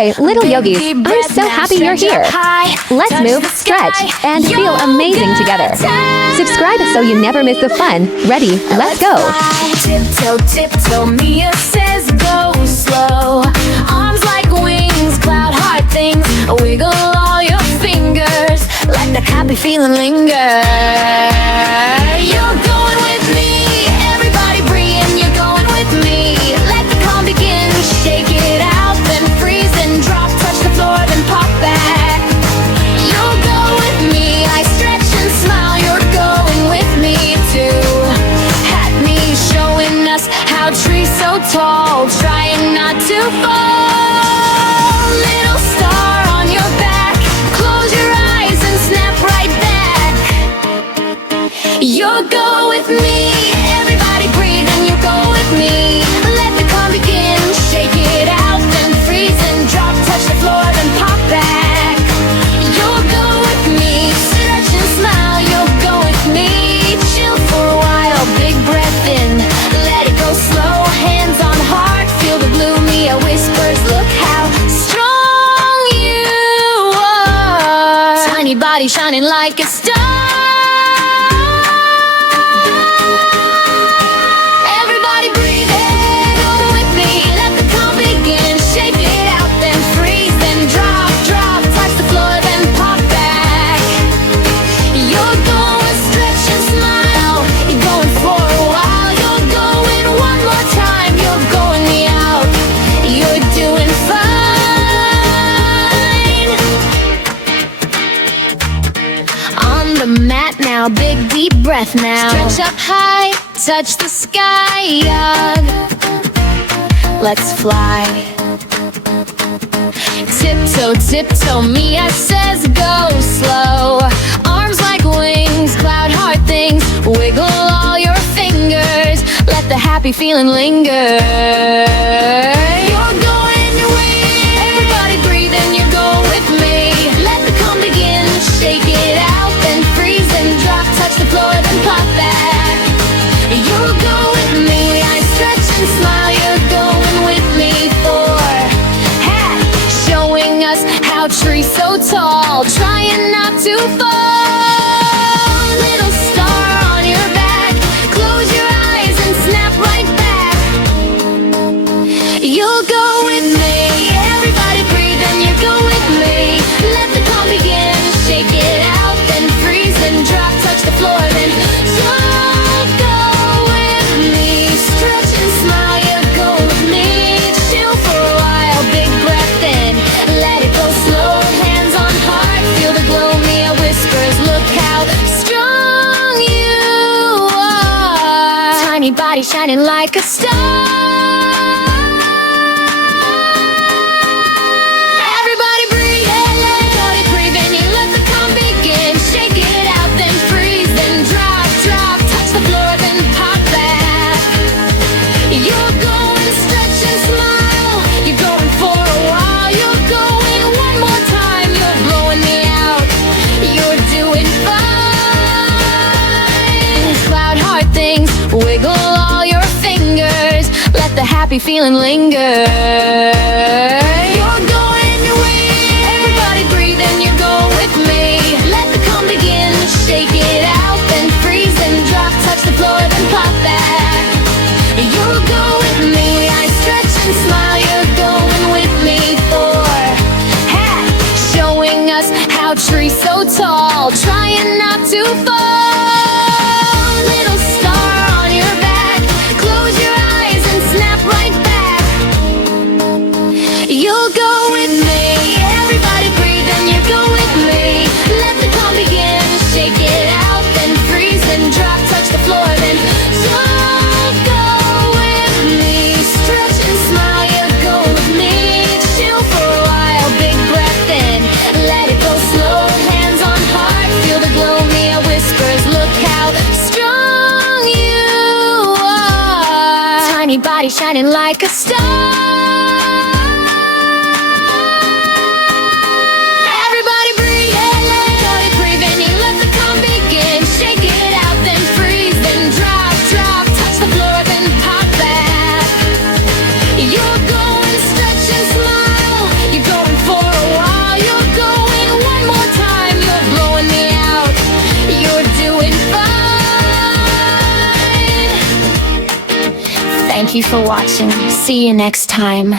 Hi, little yogis. I'm so happy you're here. Let's move, stretch, and feel amazing together. Subscribe so you never miss the fun. Ready? Let's go. Tiptoe, tiptoe, Mia says go slow. Arms like wings, cloud heart things. Wiggle all your fingers, let the happy feeling linger. You're going with me, everybody breathe. You're going with me, let the calm begin. Shake it out, then freeze and drop. Touch the floor, then pop back. You'll go with me, I stretch and smile. You're going with me too. Hat me showing us how trees so tall, trying not to fall. Little star on your back, close your eyes and snap right back. You'll go with me, everybody breathe and you go with me. Let the calm begin, shake it out, then freeze and drop. Touch the floor, then pop back. You'll go with me, stretch and smile. You'll go with me, chill for a while. Big breath in, let it go slow. Hands on heart, feel the blue. Mia whispers, look how strong you are. Tiny body shining like a star. Everybody breathe in, go with me. Let the calm begin, shake it out, then freeze, then drop, drop. Touch the floor, then pop back. You're going, stretch and smile. You're going for a while. You're going one more time. You're going me out. You're doing fine. On the mat now, big deep breath now. Stretch up high, touch the sky. Let's fly. Tiptoe, tiptoe, Mia says go slow. Arms like wings, cloud heart things. Wiggle all your fingers, let the happy feeling linger. You're going your way, everybody breathe and you go with me. Let the calm begin, shake it out, then freeze and drop. Touch the floor, then pop back. You'll go with me, I stretch and smile. You're going with me for hat, showing us how trees so tall, trying not to fall. Little star on your back, close your eyes and snap right back. You'll go with me, everybody breathe and you go with me. Let the calm begin, shake it out, then freeze and drop. Touch the floor, then you'll go with me. Stretch and smile, you go with me. Chill for a while, big breath in, let it go slow. Hands on heart, feel the glow. Mia whispers, look how strong you are. Tiny body shining like a star. Everybody breathe, everybody breathe and you let the calm begin. Shake it out, then freeze, then drop, drop. Touch the floor, then pop back. You're going, stretch and smile. You're going for a while. You're going one more time. You're blowing me out. You're doing fine. Cloud heart things, wiggle all your fingers, let the happy feeling linger. You're going your way, everybody breathe and you go with me. Let the calm begin, shake it out, then freeze and drop. Touch the floor, then pop back. You'll go with me, I stretch and smile. You're going with me for hat, showing us how trees so tall, trying not to fall. Little star on your back, close your eyes and snap right back. You'll go with me, everybody breathe and you go with me. Let the calm begin, shake it out, then freeze and drop. Touch the floor, then you'll go with me. Stretch and smile, you go with me. Chill for a while, big breath in, let it go slow. Hands on heart, feel the glow. Mia whispers, look how strong you are. Tiny body shining like a star. Everybody breathe, everybody breathe and you let the calm begin. Shake it out, then freeze, then drop, drop. Touch the floor, then pop back. You're going, stretch and smile. You're going Thank you for watching. See you next time.